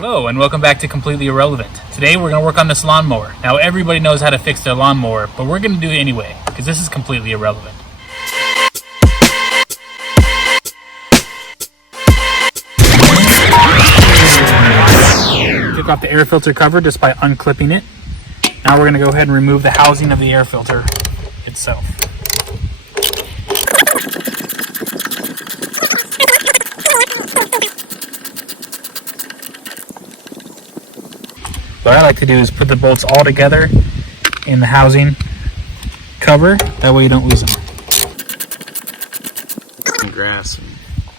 Hello and welcome back to Completely Irrelevant. Today we're going to work on this lawnmower. Now everybody knows how to fix their lawnmower, but we're going to do it anyway because this is completely irrelevant. Took off the air filter cover just by unclipping it. Now we're going to go ahead and remove the housing of the air filter itself. What I like to do is put the bolts all together in the housing cover. That way you don't lose them. In grass and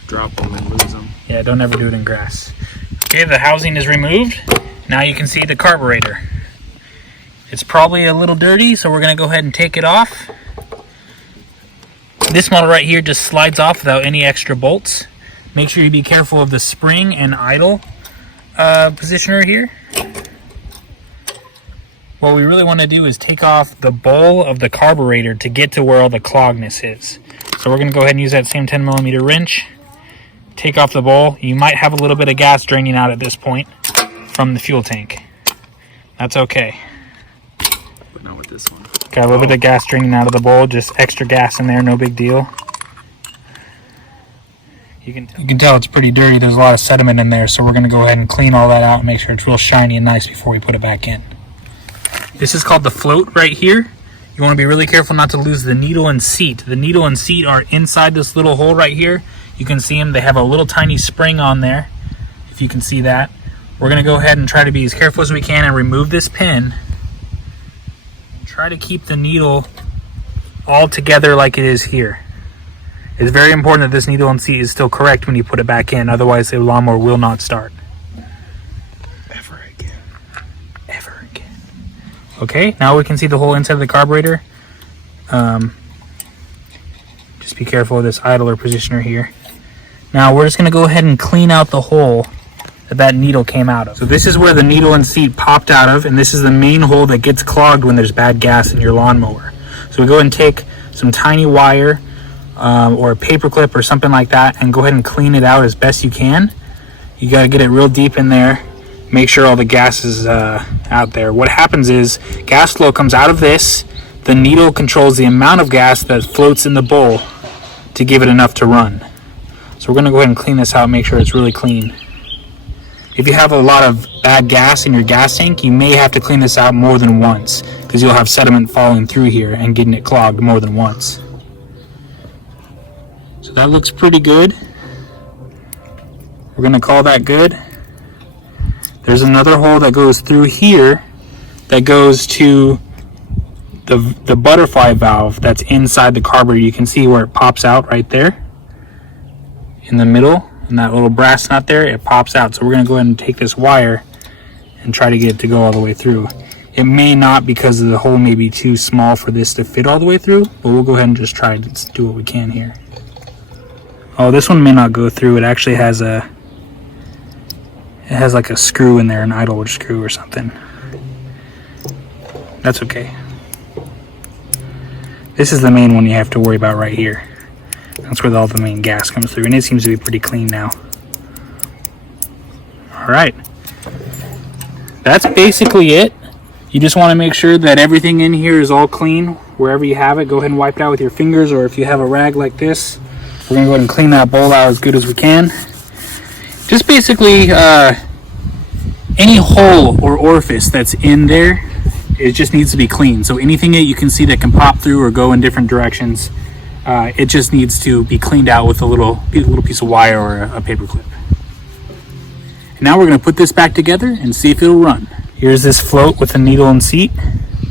drop them and lose them. Yeah, don't ever do it in grass. Okay, the housing is removed. Now you can see the carburetor. It's probably a little dirty, so we're going to go ahead and take it off. This model right here just slides off without any extra bolts. Make sure you be careful of the spring and idle positioner here. What we really want to do is take off the bowl of the carburetor to get to where all the clogness is. So we're going to go ahead and use that same 10mm wrench. Take off the bowl. You might have a little bit of gas draining out at this point from the fuel tank. That's okay. But not with this one. Got a little bit of gas draining out of the bowl, just extra gas in there, no big deal. You can tell it's pretty dirty. There's a lot of sediment in there, so we're going to go ahead and clean all that out and make sure it's real shiny and nice before we put it back in. This is called the float right here. You want to be really careful not to lose the needle and seat. The needle and seat are inside this little hole right here. You can see them. They have a little tiny spring on there, if you can see that. We're going to go ahead and try to be as careful as we can and remove this pin. Try to keep the needle all together like it is here. It's very important that this needle and seat is still correct when you put it back in. Otherwise, the lawnmower will not start. Okay, now we can see the whole inside of the carburetor. Just be careful of this idler positioner here. Now we're just going to go ahead and clean out the hole that needle came out of. So this is where the needle and seat popped out of, and this is the main hole that gets clogged when there's bad gas in your lawnmower. So we go ahead and take some tiny wire or a paper clip or something like that and go ahead and clean it out as best you can. You got to get it real deep in there. Make sure all the gas is out there. What happens is gas flow comes out of this. The needle controls the amount of gas that floats in the bowl to give it enough to run. So we're going to go ahead and clean this out, make sure it's really clean. If you have a lot of bad gas in your gas tank, you may have to clean this out more than once because you'll have sediment falling through here and getting it clogged more than once. So that looks pretty good. We're going to call that good. There's another hole that goes through here that goes to the butterfly valve that's inside the carburetor. You can see where it pops out right there in the middle, and that little brass nut there, it pops out. So we're going to go ahead and take this wire and try to get it to go all the way through. It may not because the hole may be too small for this to fit all the way through, but we'll go ahead and just try to do what we can here. Oh, this one may not go through. It actually has like a screw in there, an idler screw or something. That's okay. This is the main one you have to worry about right here. That's where all the main gas comes through, and it seems to be pretty clean now. Alright. That's basically it. You just want to make sure that everything in here is all clean. Wherever you have it, go ahead and wipe it out with your fingers, or if you have a rag like this, we're going to go ahead and clean that bowl out as good as we can. Just basically, any hole or orifice that's in there, it just needs to be clean. So anything that you can see that can pop through or go in different directions, it just needs to be cleaned out with a little piece of wire or a paper clip. And now we're going to put this back together and see if it'll run. Here's this float with the needle and seat.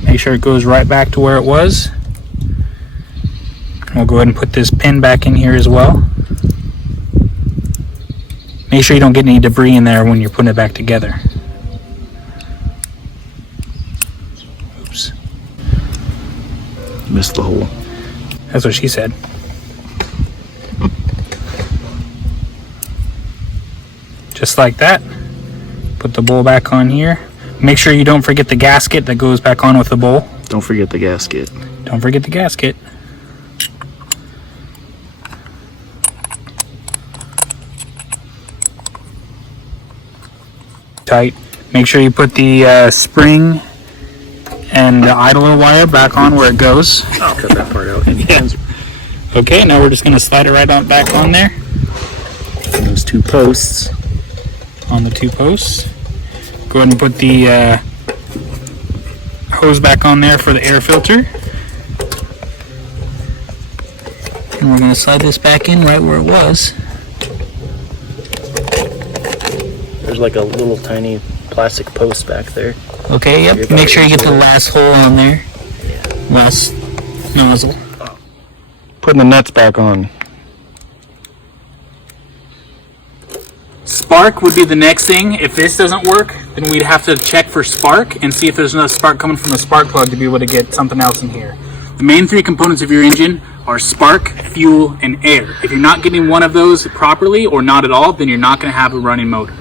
Make sure it goes right back to where it was. We'll go ahead and put this pin back in here as well. Make sure you don't get any debris in there when you're putting it back together. Oops. Missed the hole. That's what she said. Just like that. Put the bowl back on here. Make sure you don't forget the gasket that goes back on with the bowl. Don't forget the gasket. Don't forget the gasket. tight. Make sure you put the spring and the idler wire back on where it goes. I'll cut that part out. Yeah. Okay, now we're just going to slide it right on back on there. And those 2 posts. On the 2 posts. Go ahead and put the hose back on there for the air filter. And we're going to slide this back in right where it was. There's like a little tiny plastic post back there. Okay, yep. Make sure you get the last hole on there. Last nozzle. Putting the nuts back on. Spark would be the next thing. If this doesn't work, then we'd have to check for spark and see if there's enough spark coming from the spark plug to be able to get something else in here. The main 3 components of your engine are spark, fuel, and air. If you're not getting one of those properly or not at all, then you're not going to have a running motor.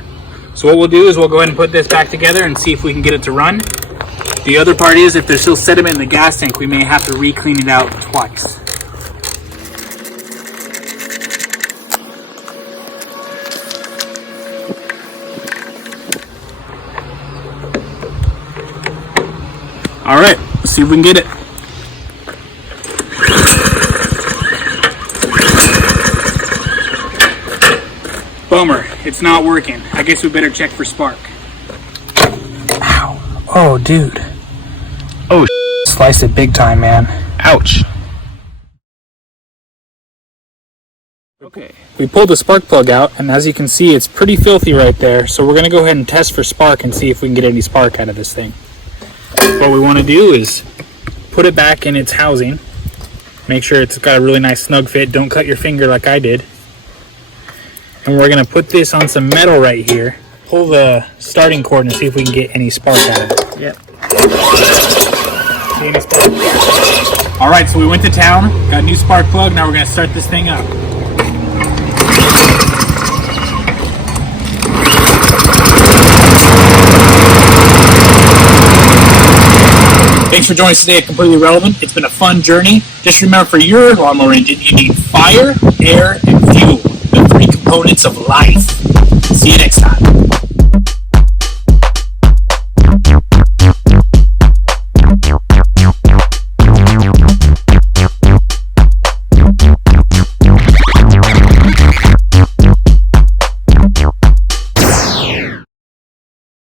So what we'll do is we'll go ahead and put this back together and see if we can get it to run. The other part is if there's still sediment in the gas tank, we may have to re-clean it out twice. All right, let's see if we can get it. Bummer, it's not working. I guess we better check for spark. Ow. Oh, dude. Oh, Slice it big time, man. ouch. Okay. We pulled the spark plug out, and as you can see, it's pretty filthy right there. So we're gonna go ahead and test for spark and see if we can get any spark out of this thing. What we wanna do is put it back in its housing. Make sure it's got a really nice snug fit. Don't cut your finger like I did. And we're gonna put this on some metal right here. Pull the starting cord and see if we can get any spark out of it. Yep. See any spark? All right, so we went to town, got a new spark plug. Now we're gonna start this thing up. Thanks for joining us today at Completely Relevant. It's been a fun journey. Just remember, for your lawnmower engine, you need fire, air, and fuel. The 3 components of life. See you next time.